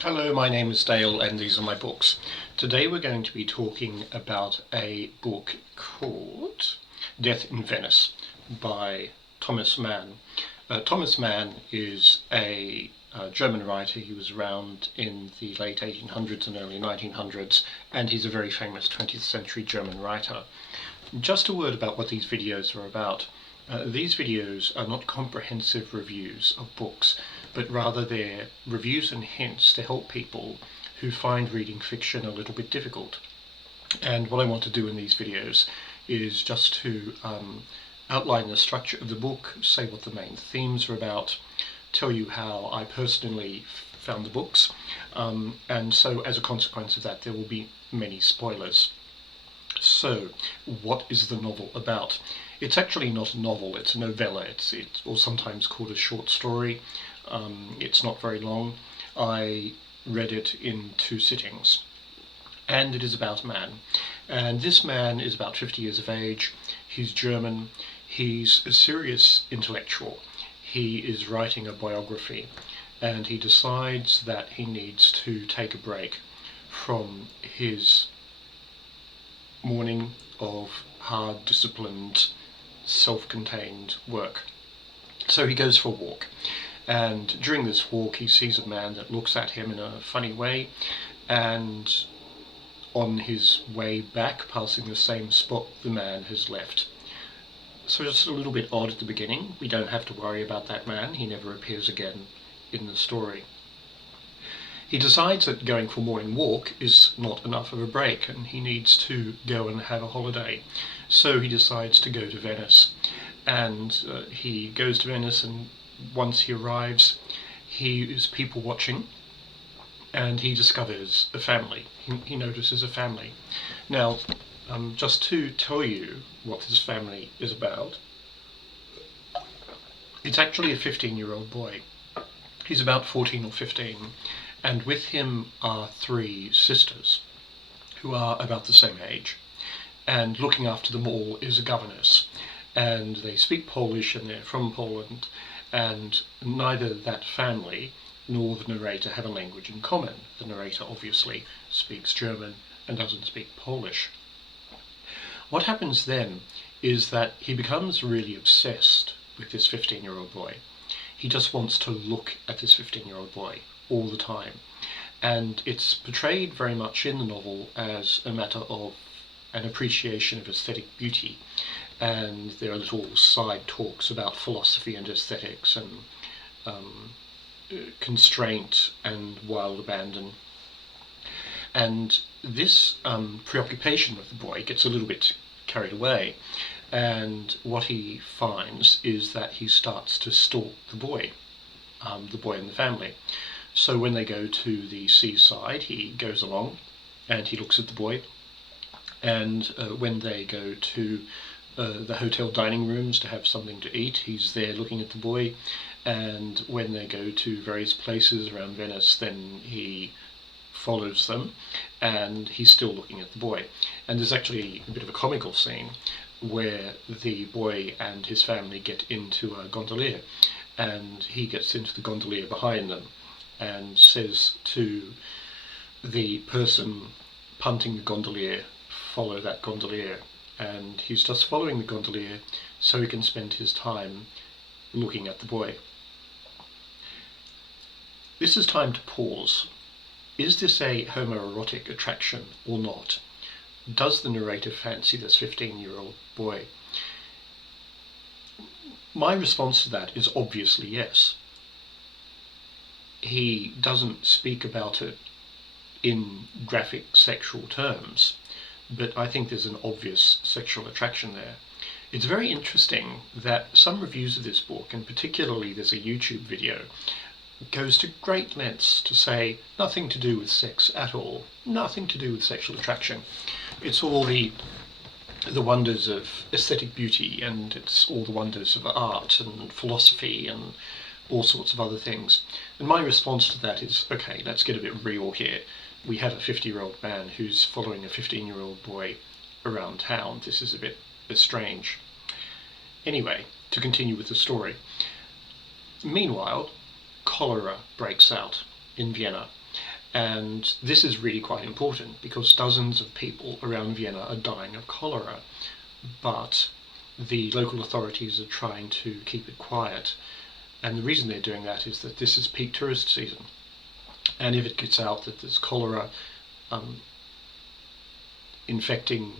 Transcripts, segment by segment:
Hello, my name is Dale and these are my books. Today we're going to be talking about a book called Death in Venice by Thomas Mann. Thomas Mann is a German writer. He was around in the late 1800s and early 1900s, and he's a very famous 20th century German writer. Just a word about what these videos are about. These videos are not comprehensive reviews of books, but rather they're reviews and hints to help people who find reading fiction a little bit difficult. And what I want to do in these videos is just to outline the structure of the book, say what the main themes are about, tell you how I personally found the books, and so as a consequence of that there will be many spoilers. So, what is the novel about? It's actually not a novel, it's a novella. It's or sometimes called a short story. It's not very long. I read it in 2 sittings. And it is about a man. And this man is about 50 years of age. He's German. He's a serious intellectual. He is writing a biography. And he decides that he needs to take a break from his morning of hard, disciplined, self-contained work. So he goes for a walk, and during this walk he sees a man that looks at him in a funny way, and on his way back, passing the same spot the man has left. So it's a little bit odd at the beginning. We don't have to worry about that man. He never appears again in the story. He decides that going for a morning walk is not enough of a break and he needs to go and have a holiday. So he decides to go to Venice, and he goes to Venice, and once he arrives he is people watching and he discovers a family. He notices a family. Now, just to tell you what this family is about, it's actually a 15-year-old boy. He's about 14 or 15, and with him are 3 sisters who are about the same age, and looking after them all is a governess, and they speak Polish and they're from Poland, and neither that family nor the narrator have a language in common. The narrator obviously speaks German and doesn't speak Polish. What happens then is that he becomes really obsessed with this 15-year-old boy. He just wants to look at this 15-year-old boy all the time. And it's portrayed very much in the novel as a matter of an appreciation of aesthetic beauty. And there are little side talks about philosophy and aesthetics and constraint and wild abandon. And this preoccupation with the boy gets a little bit carried away. And what he finds is that he starts to stalk the boy and the family. So when they go to the seaside, he goes along and he looks at the boy. And when they go to the hotel dining rooms to have something to eat, he's there looking at the boy. And when they go to various places around Venice, then he follows them and he's still looking at the boy. And there's actually a bit of a comical scene where the boy and his family get into a gondolier, and he gets into the gondolier behind them and says to the person punting the gondolier, follow that gondolier. And he's just following the gondolier so he can spend his time looking at the boy. This is time to pause. Is this a homoerotic attraction or not? Does the narrator fancy this 15-year-old boy? My response to that is obviously yes. He doesn't speak about it in graphic sexual terms, but I think there's an obvious sexual attraction there. It's very interesting that some reviews of this book, and particularly there's a YouTube video, goes to great lengths to say nothing to do with sex at all, nothing to do with sexual attraction. It's all the wonders of aesthetic beauty, and it's all the wonders of art and philosophy and all sorts of other things. And my response to that is, okay, let's get a bit real here. We have a 50-year-old man who's following a 15-year-old boy around town. This is a bit strange. Anyway, to continue with the story. Meanwhile, cholera breaks out in Vienna. And this is really quite important because dozens of people around Vienna are dying of cholera, but the local authorities are trying to keep it quiet. And the reason they're doing that is that this is peak tourist season. And if it gets out that there's cholera infecting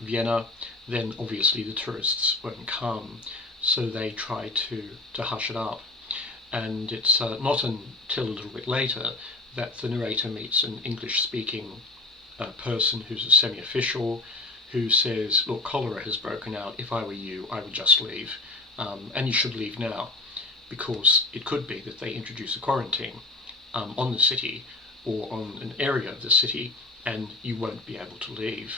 Vienna, then obviously the tourists won't come. So they try to hush it up. And it's not until a little bit later that the narrator meets an English-speaking person who's a semi-official who says, look, cholera has broken out. If I were you, I would just leave. And you should leave now, because it could be that they introduce a quarantine on the city or on an area of the city, and you won't be able to leave.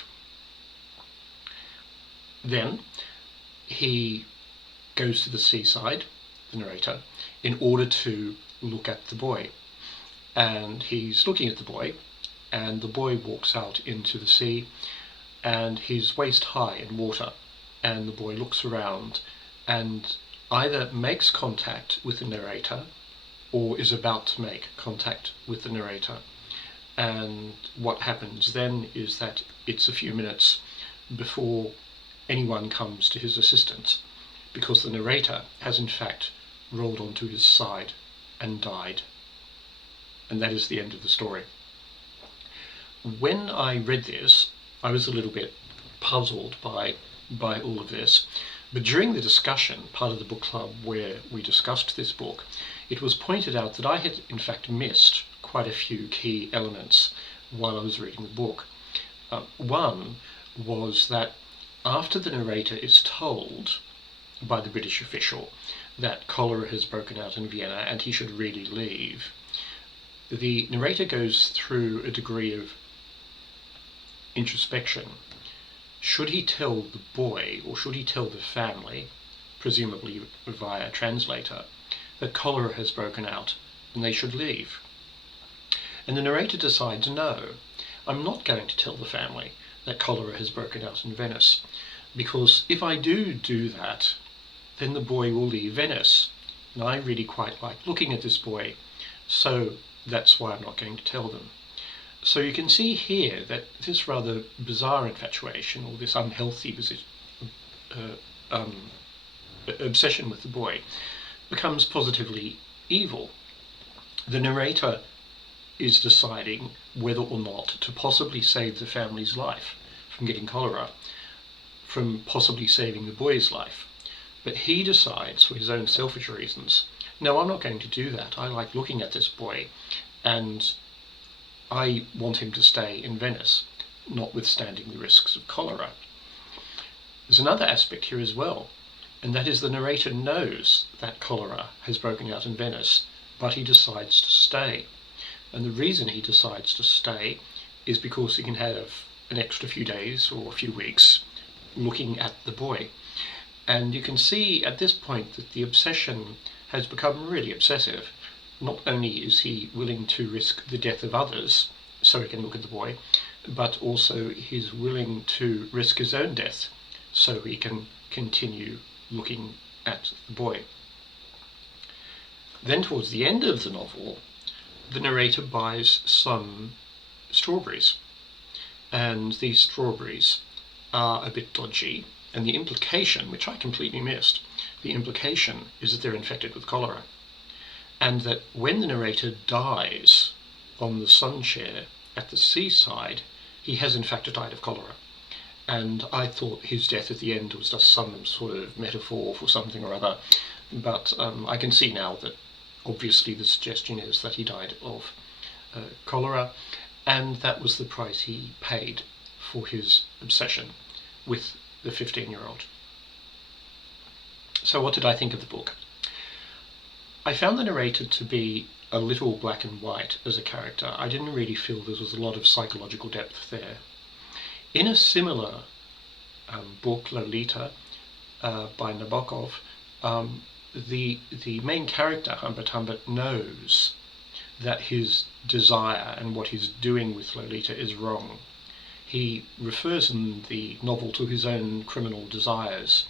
Then he goes to the seaside, the narrator, in order to look at the boy. And he's looking at the boy, and the boy walks out into the sea, and he's waist high in water. And the boy looks around and either makes contact with the narrator or is about to make contact with the narrator. And what happens then is that it's a few minutes before anyone comes to his assistance, because the narrator has in fact rolled onto his side and died. And that is the end of the story. When I read this, I was a little bit puzzled by all of this. But during the discussion, part of the book club where we discussed this book, it was pointed out that I had in fact missed quite a few key elements while I was reading the book. One was that after the narrator is told by the British official that cholera has broken out in Vienna and he should really leave, the narrator goes through a degree of introspection. Should he tell the boy, or should he tell the family, presumably via a translator, that cholera has broken out and they should leave? And the narrator decides, no, I'm not going to tell the family that cholera has broken out in Venice, because if I do that, then the boy will leave Venice. And I really quite like looking at this boy, so that's why I'm not going to tell them. So you can see here that this rather bizarre infatuation, or this unhealthy obsession with the boy, becomes positively evil. The narrator is deciding whether or not to possibly save the family's life from getting cholera, from possibly saving the boy's life. But he decides, for his own selfish reasons, no, I'm not going to do that. I like looking at this boy, and I want him to stay in Venice, notwithstanding the risks of cholera. There's another aspect here as well, and that is the narrator knows that cholera has broken out in Venice, but he decides to stay. And the reason he decides to stay is because he can have an extra few days or a few weeks looking at the boy. And you can see at this point that the obsession has become really obsessive. Not only is he willing to risk the death of others so he can look at the boy, but also he's willing to risk his own death so he can continue looking at the boy. Then towards the end of the novel, the narrator buys some strawberries, and these strawberries are a bit dodgy, and the implication, which I completely missed, the implication is that they're infected with cholera, and that when the narrator dies on the sun chair at the seaside, he has in fact died of cholera. And I thought his death at the end was just some sort of metaphor for something or other, but I can see now that obviously the suggestion is that he died of cholera, and that was the price he paid for his obsession with the 15-year-old. So what did I think of the book? I found the narrator to be a little black and white as a character. I didn't really feel there was a lot of psychological depth there. In a similar book, Lolita, by Nabokov, the main character, Humbert Humbert, knows that his desire and what he's doing with Lolita is wrong. He refers in the novel to his own criminal desires,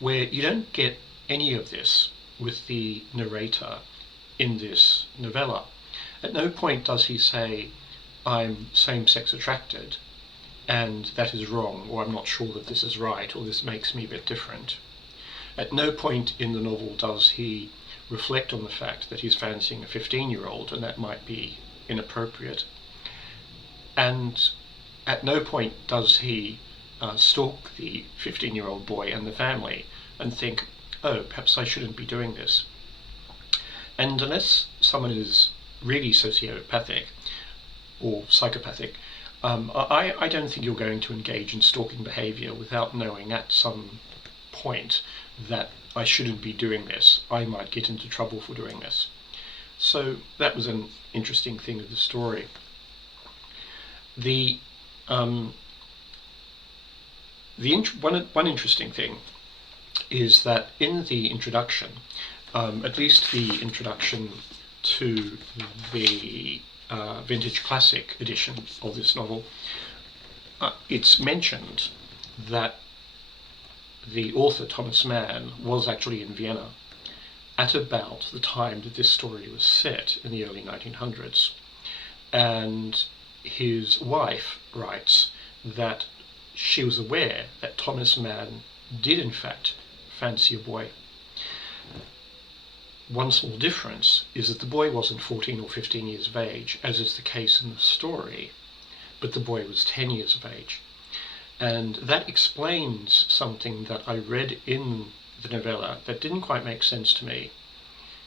where you don't get any of this with the narrator in this novella. At no point does he say, I'm same-sex attracted, and that is wrong, or I'm not sure that this is right, or this makes me a bit different. At no point in the novel does he reflect on the fact that he's fancying a 15-year-old, and that might be inappropriate. And at no point does he stalk the 15-year-old boy and the family and think, oh, perhaps I shouldn't be doing this. And unless someone is really sociopathic or psychopathic, I don't think you're going to engage in stalking behaviour without knowing at some point that I shouldn't be doing this. I might get into trouble for doing this. So that was an interesting thing of the story. One interesting thing is that in the introduction, at least the introduction to the vintage classic edition of this novel, it's mentioned that the author, Thomas Mann, was actually in Vienna at about the time that this story was set in the early 1900s. And his wife writes that she was aware that Thomas Mann did in fact fancy a boy. One small difference is that the boy wasn't 14 or 15 years of age, as is the case in the story, but the boy was 10 years of age. And that explains something that I read in the novella that didn't quite make sense to me.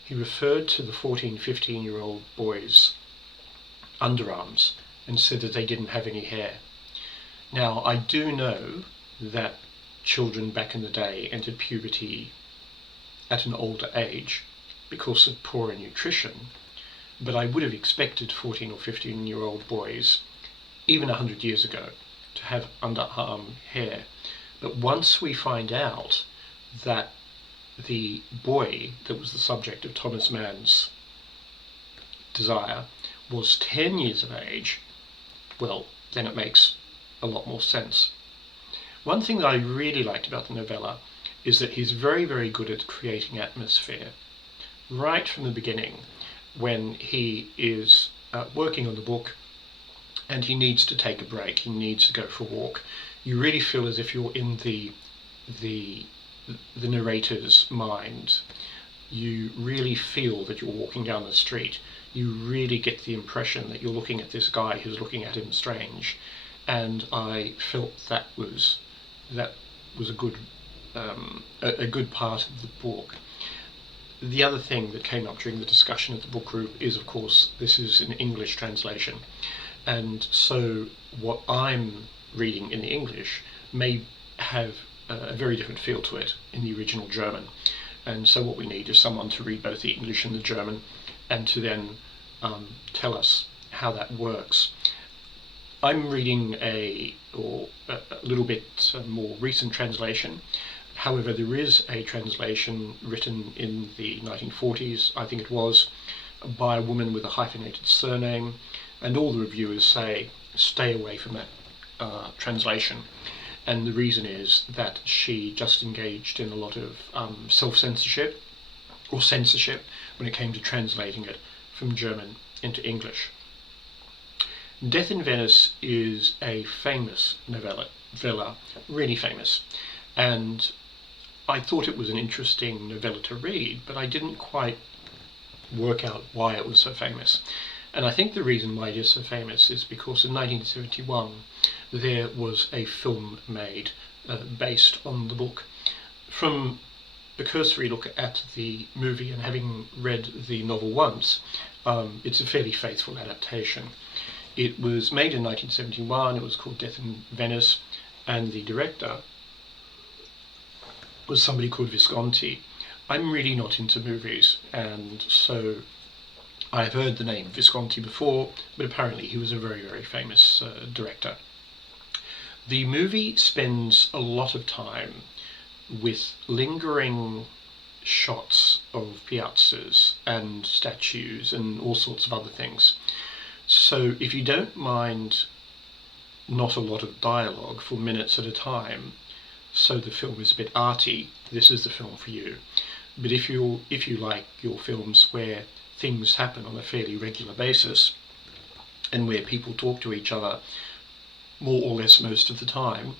He referred to the 14, 15-year-old boy's underarms and said that they didn't have any hair. Now, I do know that children back in the day entered puberty at an older age because of poorer nutrition, but I would have expected 14 or 15-year-old boys, even 100 years ago, to have underarm hair. But once we find out that the boy that was the subject of Thomas Mann's desire was 10 years of age, well, then it makes a lot more sense. One thing that I really liked about the novella is that he's very, very good at creating atmosphere. Right from the beginning, when he is working on the book and he needs to take a break, he needs to go for a walk, you really feel as if you're in the narrator's mind. You really feel that you're walking down the street. You really get the impression that you're looking at this guy who's looking at him strange. And I felt that was a good part of the book. The other thing that came up during the discussion at the book group is, of course, this is an English translation, and so what I'm reading in the English may have a very different feel to it in the original German. And so what we need is someone to read both the English and the German and to then tell us how that works. I'm reading a little bit more recent translation. However, there is a translation written in the 1940s, I think it was, by a woman with a hyphenated surname, and all the reviewers say, stay away from that translation. And the reason is that she just engaged in a lot of self-censorship or censorship when it came to translating it from German into English. Death in Venice is a famous novella, really famous, and I thought it was an interesting novella to read, but I didn't quite work out why it was so famous. And I think the reason why it is so famous is because in 1971 there was a film made based on the book. From a cursory look at the movie and having read the novel once, it's a fairly faithful adaptation. It was made in 1971, it was called Death in Venice, and the director was somebody called Visconti. I'm really not into movies, and so I've heard the name Visconti before, but apparently he was a very, very famous director. The movie spends a lot of time with lingering shots of piazzas and statues and all sorts of other things. So if you don't mind not a lot of dialogue for minutes at a time, so the film is a bit arty, this is the film for you. But if you like your films where things happen on a fairly regular basis and where people talk to each other more or less most of the time,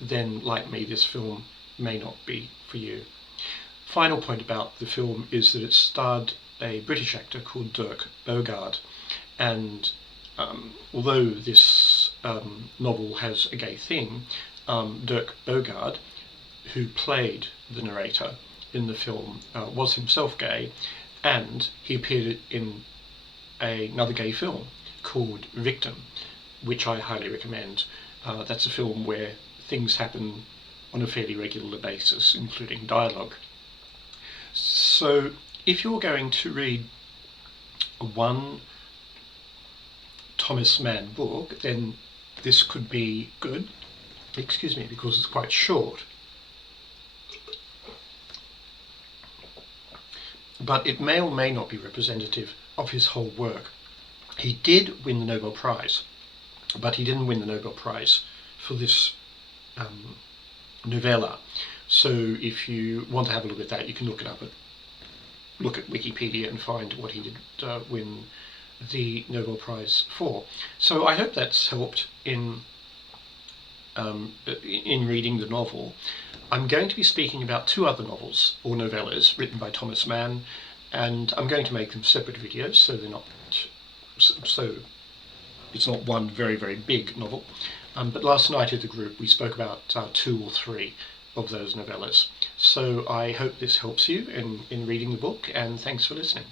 then like me, this film may not be for you. Final point about the film is that it starred a British actor called Dirk Bogarde, and although this novel has a gay theme, Dirk Bogarde, who played the narrator in the film, was himself gay, and he appeared in another gay film called Victim, which I highly recommend. That's a film where things happen on a fairly regular basis, including dialogue. So if you're going to read one Thomas Mann book, then this could be good, excuse me, because it's quite short. But it may or may not be representative of his whole work. He did win the Nobel Prize, but he didn't win the Nobel Prize for this novella. So if you want to have a look at that, you can look it up look at Wikipedia and find what he did win the Nobel Prize for. So I hope that's helped in reading the novel. I'm going to be speaking about two other novels or novellas written by Thomas Mann, and I'm going to make them separate videos so they're not so it's not one very, very big novel. But last night at the group we spoke about 2 or 3 of those novellas. So I hope this helps you in reading the book, and thanks for listening.